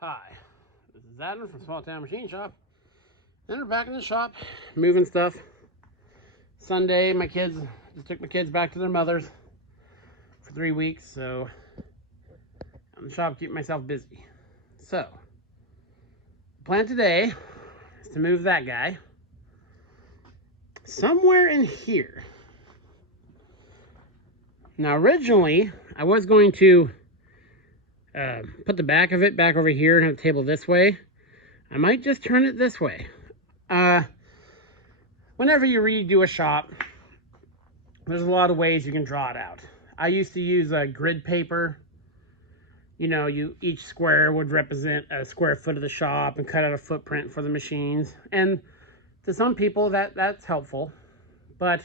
Hi, this is Adam from Small Town Machine Shop. And we're back in the shop, moving stuff. Sunday, just took my kids back to their mothers for 3 weeks, so I'm in the shop keeping myself busy. So, the plan today is to move that guy somewhere in here. Now, originally, I was going to put the back of it back over here and have the table this way. I might just turn it this way. Whenever you redo a shop, there's a lot of ways you can draw it out. I used to use a grid paper. You know, each square would represent a square foot of the shop and cut out a footprint for the machines. And to some people, that's helpful. But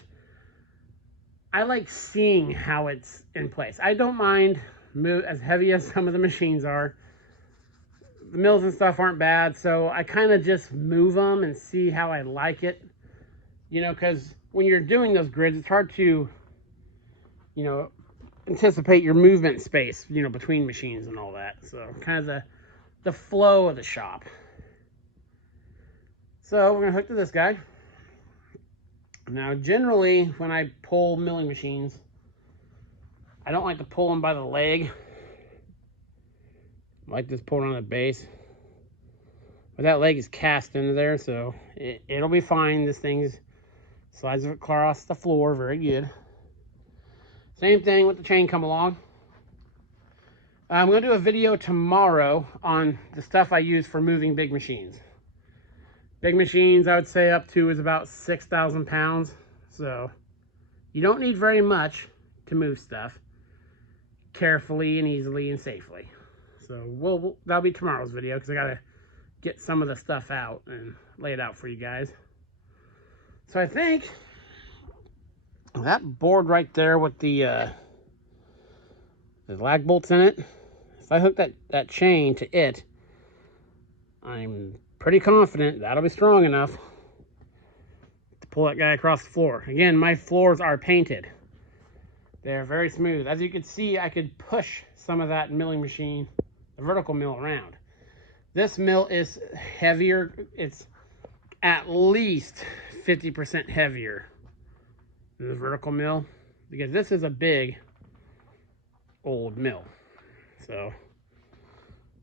I like seeing how it's in place. I don't mind as heavy as some of the machines are. The mills and stuff aren't bad, so I kind of just move them and see how I like it. You know, because when you're doing those grids, it's hard to, you know, anticipate your movement space, you know, between machines and all that. So kind of the flow of the shop. So we're gonna hook to this guy. Now, generally, when I pull milling machines, I don't like to pull them by the leg. I like this pulled on the base. But that leg is cast into there, so it'll be fine. This thing slides across the floor very good. Same thing with the chain come along. I'm going to do a video tomorrow on the stuff I use for moving big machines. Big machines, I would say up to is about 6,000 pounds. So you don't need very much to move stuff carefully and easily and safely. So that'll be tomorrow's video because I got to get some of the stuff out and lay it out for you guys. So I think that board right there with the lag bolts in it, if I hook that chain to it, I'm pretty confident that'll be strong enough to pull that guy across the floor. Again, my floors are painted. They're very smooth. As you can see, I could push some of that milling machine, the vertical mill, around. This mill is heavier. It's at least 50% heavier than the vertical mill because this is a big old mill. So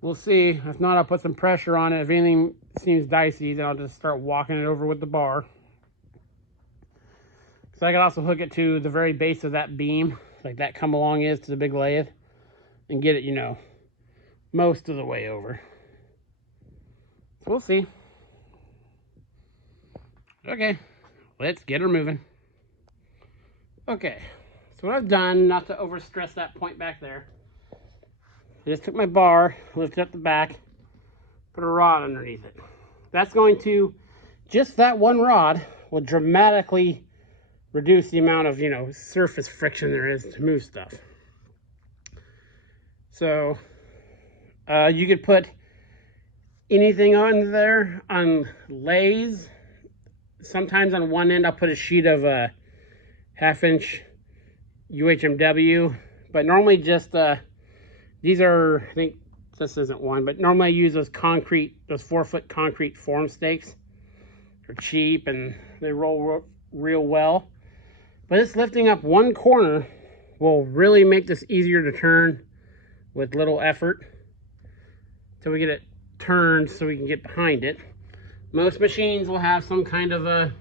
we'll see. If not, I'll put some pressure on it. If anything seems dicey, then I'll just start walking it over with the bar. So I can also hook it to the very base of that beam, like that come along is to the big lathe, and get it, you know, most of the way over. So we'll see. Okay, let's get her moving. Okay, so what I've done, not to overstress that point back there, I just took my bar, lifted up the back, put a rod underneath it. That's going to, just that one rod will dramatically reduce the amount of, you know, surface friction there is to move stuff. So you could put anything on there on lathes. Sometimes on one end I'll put a sheet of 1/2-inch UHMW, but normally just these are, I think this isn't one, but normally I use those 4-foot concrete form stakes. They're cheap and they roll real well. But this lifting up one corner will really make this easier to turn with little effort till we get it turned so we can get behind it. Most machines will have some kind of a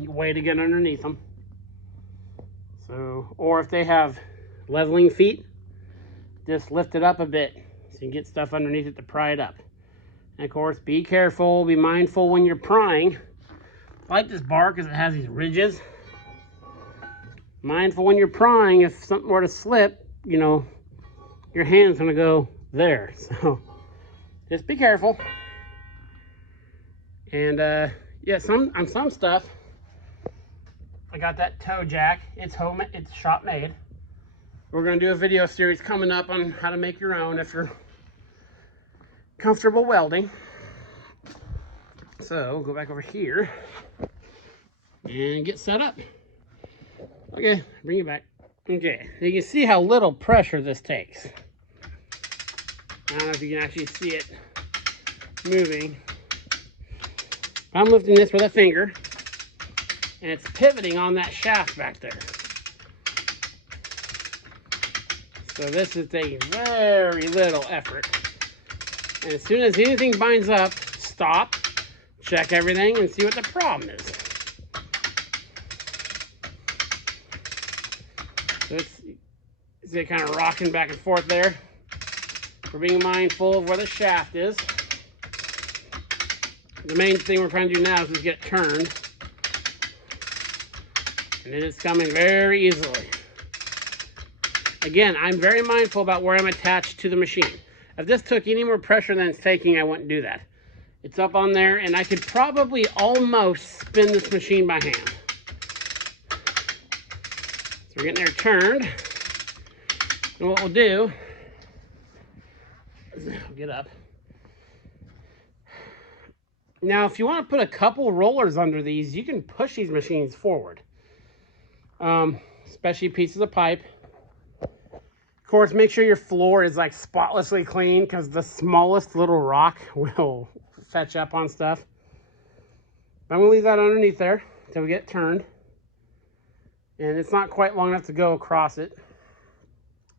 way to get underneath them. So, or if they have leveling feet, just lift it up a bit so you can get stuff underneath it to pry it up. And of course, be careful, be mindful when you're prying. I like this bar because it has these ridges. Mindful when you're prying, if something were to slip, you know, your hand's gonna go there. So just be careful. And yeah, on some stuff, I got that toe jack. It's shop made. We're gonna do a video series coming up on how to make your own if you're comfortable welding. So go back over here and get set up. Okay, bring it back. Okay, you can see how little pressure this takes. I don't know if you can actually see it moving. I'm lifting this with a finger, and it's pivoting on that shaft back there. So this is taking very little effort. And as soon as anything binds up, stop, check everything, and see what the problem is. So see it kind of rocking back and forth there. We're being mindful of where the shaft is. The main thing we're trying to do now is just get it turned. And it is coming very easily. Again, I'm very mindful about where I'm attached to the machine. If this took any more pressure than it's taking, I wouldn't do that. It's up on there, and I could probably almost spin this machine by hand. So we're getting there turned. And what we'll do is I'll get up. Now, if you want to put a couple rollers under these, you can push these machines forward. Especially pieces of pipe. Of course, make sure your floor is like spotlessly clean, because the smallest little rock will fetch up on stuff. But I'm going to leave that underneath there until we get it turned. And it's not quite long enough to go across it.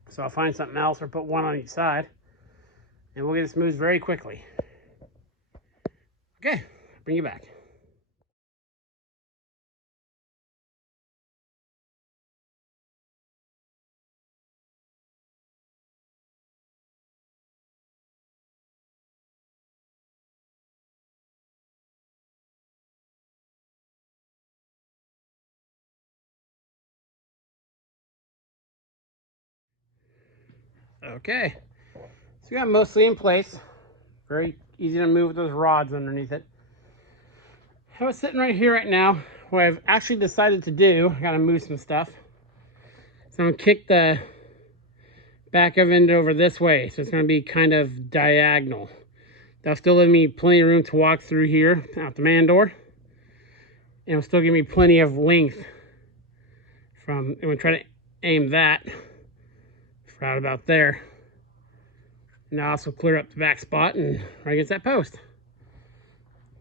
So I'll find something else or put one on each side. And we'll get this moved very quickly. Okay, bring you back. Okay, so we got it mostly in place. Very easy to move with those rods underneath it. I was sitting right here right now. What I've actually decided to do, I gotta move some stuff. So I'm gonna kick the back of it over this way. So it's gonna be kind of diagonal. That'll still give me plenty of room to walk through here out the man door. And it'll still give me plenty of length from, I'm gonna try to aim that right about there. And I'll also clear up the back spot and right against that post.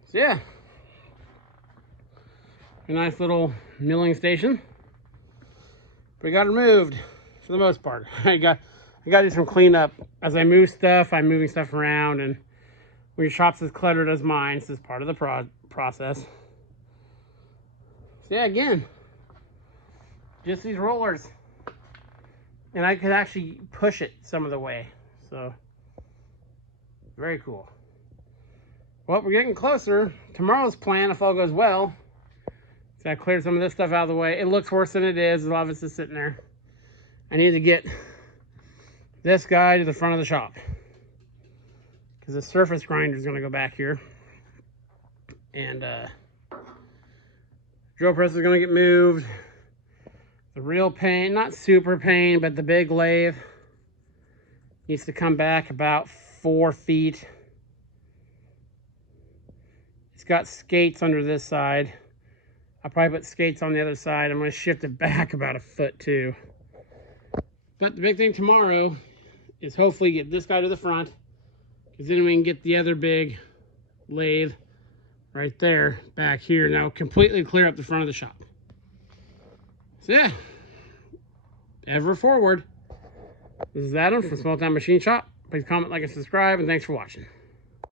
So yeah, a nice little milling station. But we got it removed for the most part. I got to do some cleanup as I move stuff. I'm moving stuff around, and when your shop's as cluttered as mine, this is part of the process. So yeah, again, just these rollers. And I could actually push it some of the way. So, very cool. Well, we're getting closer. Tomorrow's plan, if all goes well, is I clear some of this stuff out of the way. It looks worse than it is. A lot of it's just sitting there. I need to get this guy to the front of the shop, because the surface grinder is going to go back here. And drill press is going to get moved. The real pain, not super pain, but the big lathe needs to come back about 4 feet. It's got skates under this side. I'll probably put skates on the other side. I'm going to shift it back about 1 foot too. But the big thing tomorrow is hopefully get this guy to the front, because then we can get the other big lathe right there back here. Now completely clear up the front of the shop. So yeah, ever forward. This is Adam from Small Town Machine Shop. Please comment, like, and subscribe, and thanks for watching.